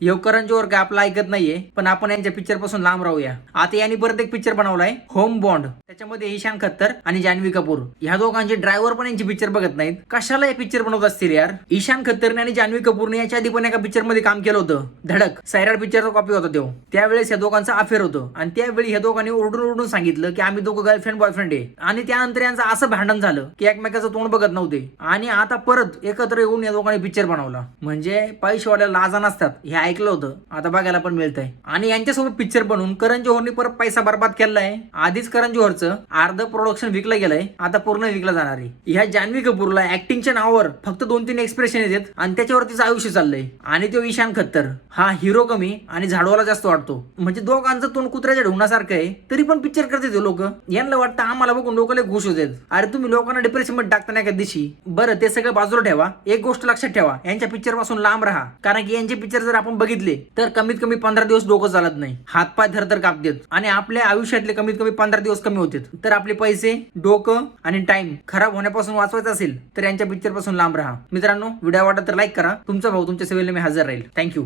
ह्यो करण जोहर काय आपलं ऐकत नाहीये, पण आपण यांच्या पिक्चर पासून लांब राहूया. आता यांनी परत एक पिक्चर बनवलाय होम बॉन्ड. त्याच्यामध्ये ईशान खत्तर आणि जान्हवी कपूर ह्या दोघांचे ड्रायव्हर पण यांची पिक्चर बघत नाहीत. कशाला हे पिक्चर बनवत असतील यार. ईशान खत्तरने आणि जान्हवी कपूरने याच्या आधी पण एका पिक्चर मध्ये काम केलं होतं, धडक. सैराट पिक्चरचा कॉपी होता तो. त्यावेळेस या दोघांचं अफेअर होतं आणि त्यावेळी ह्या दोघांनी ओरडून ओरडून सांगितलं की आम्ही दोघं गर्लफ्रेंड बॉयफ्रेंड आहे. आणि त्यानंतर यांचं असं भांडण झालं की एकमेकाचं तोंड बघत नव्हते आणि आता परत एकत्र येऊन या दोघांनी पिक्चर बनवला. म्हणजे पैशावाल्याला लाजा नसतात हे ऐकलं होतं, आता बघायला पण मिळतंय. आणि यांच्यासोबत पिक्चर बनवून करण जोहरने परत पैसा बर्बाद केलाय. आधीच करण जोहरचं अर्ध प्रोडक्शन विकलं गेलंय, आता पूर्ण विकलं जाणार आहे. ह्या जान्हवी कपूरला ऍक्टिंगच्या नावावर फक्त 2-3 एक्सप्रेशन येतात आणि त्याच्यावर तिचं आयुष्य चाललंय. आणि तो ईशान खत्तर हा हिरो कमी आणि झाडवाला जास्त वाटतो. म्हणजे दोघांचं तोंड कुत्र्याच्या ढोंगणासारखं आहे, तरी पण पिक्चर करते ते लोक. यांना वाटतं आम्हाला बघून लोक लय खुश होतात. अरे तुम्ही लोकांना डिप्रेशन मध्ये टाकता नाही का दिवशी. बरं ते सगळं बाजूला ठेवा, एक गोष्ट लक्षात ठेवा, यांच्या पिक्चर पासून लांब राहा. कारण की यांचे पिक्चर जर आपण बघितले तर कमीत कमी 15 दिवस डोकं चालत नाही, हातपाय थरथर कापतात आणि आपल्या आयुष्यातले कमीत कमी 15 दिवस कमी होतात. तर आपले पैसे, डोकं आणि टाइम खराब होण्यापासून वाचवायचं असेल तर यांच्या पिक्चर पासून लांब राहा. मित्रांनो, व्हिडिओ आवडला तर लाईक करा. तुमचा भाऊ तुमच्या सेवेला मी हजर राहील. थँक्यू.